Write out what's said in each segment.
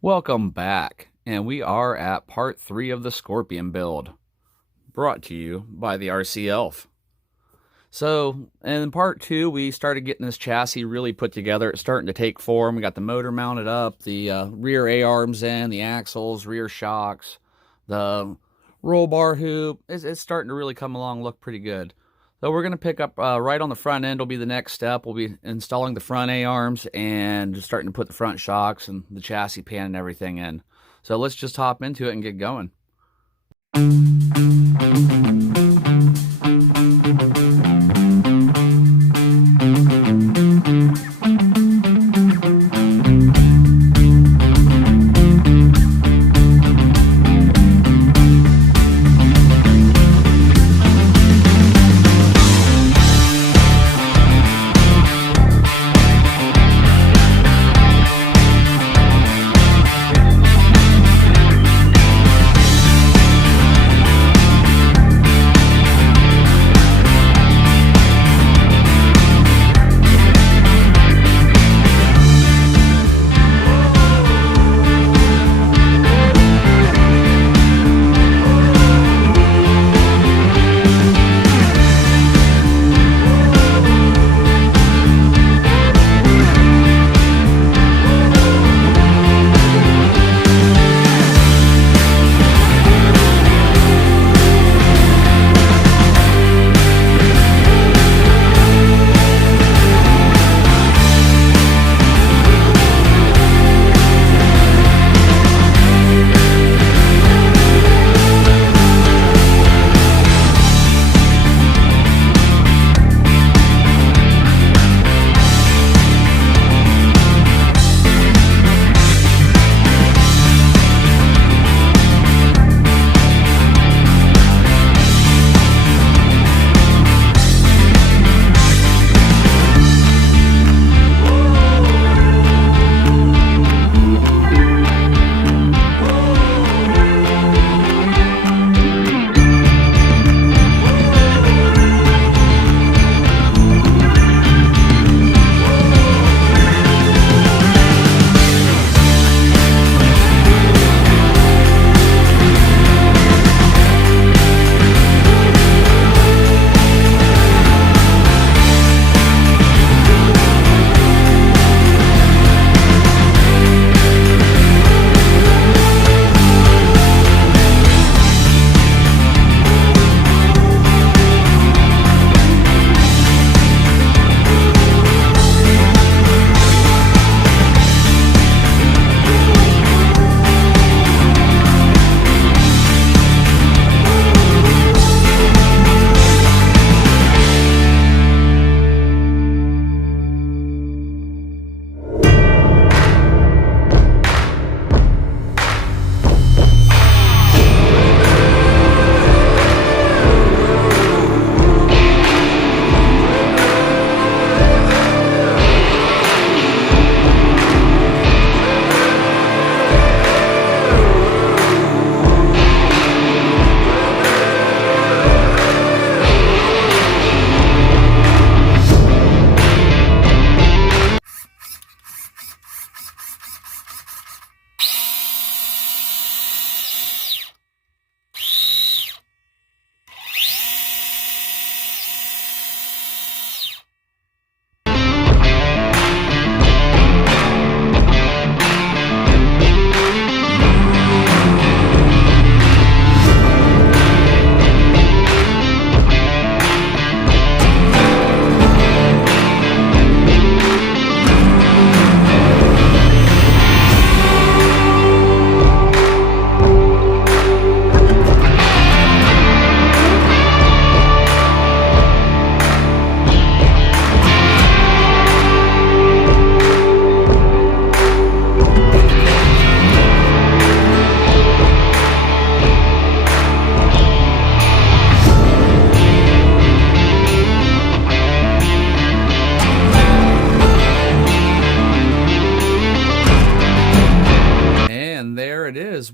Welcome back, and we are at part 3 of the Scorpion build, brought to you by the RC Elf. So, in part 2, we started getting this chassis really put together. It's starting to take form. We got the motor mounted up, the rear A-arms in, the axles, rear shocks, the roll bar hoop. It's starting to really come along, look pretty good. So we're going to pick up right on the front end will be the next step. We'll be installing the front A-arms and starting to put the front shocks and the chassis pan and everything in. So let's just hop into it and get going.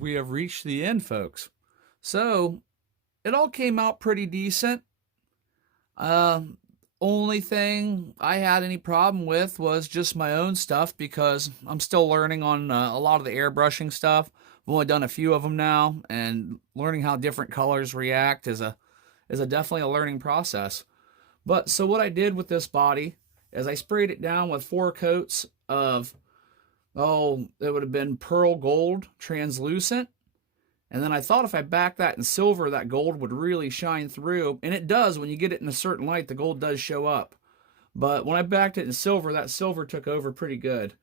We have reached the end, folks. So it all came out pretty decent. only thing I had any problem with was just my own stuff, because I'm still learning on a lot of the airbrushing stuff. I've only done a few of them now, and learning how different colors react is definitely a learning process. But so what I did with this body is I sprayed it down with 4 coats of, it would have been pearl gold translucent. And then I thought if I backed that in silver, that gold would really shine through. And it does. When you get it in a certain light, the gold does show up. But when I backed it in silver, that silver took over pretty good.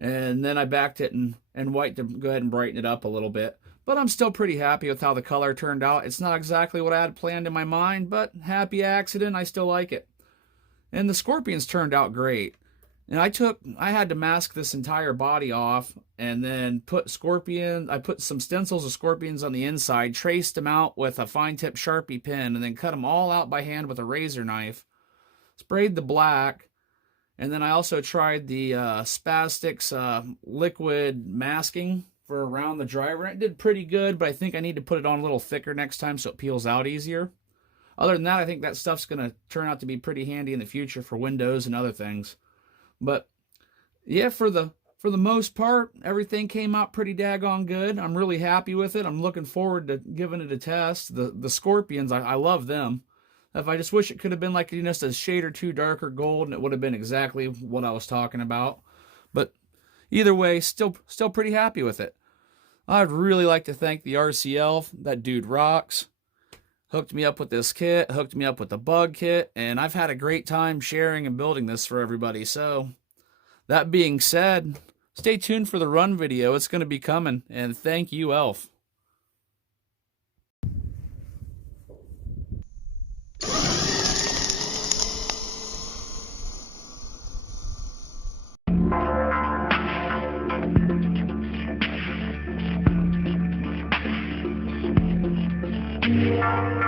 And then I backed it in white to go ahead and brighten it up a little bit. But I'm still pretty happy with how the color turned out. It's not exactly what I had planned in my mind, but happy accident, I still like it. And the scorpions turned out great. And I had to mask this entire body off and then I put some stencils of scorpions on the inside, traced them out with a fine tip Sharpie pen, and then cut them all out by hand with a razor knife. Sprayed the black, and then I also tried the Spaz liquid masking for around the driver. It did pretty good, but I think I need to put it on a little thicker next time so it peels out easier. Other than that, I think that stuff's going to turn out to be pretty handy in the future for windows and other things. But yeah, for the most part, everything came out pretty daggone good. I'm really happy with it. I'm looking forward to giving it a test. The scorpions, I love them. If I just wish it could have been like just a shade or two darker gold, and it would have been exactly what I was talking about. But either way, still pretty happy with it. I'd really like to thank the RCL. That dude rocks. Hooked me up with this kit, hooked me up with the bug kit, and I've had a great time sharing and building this for everybody. So, that being said, stay tuned for the run video. It's going to be coming, and thank you, Elf. Yeah.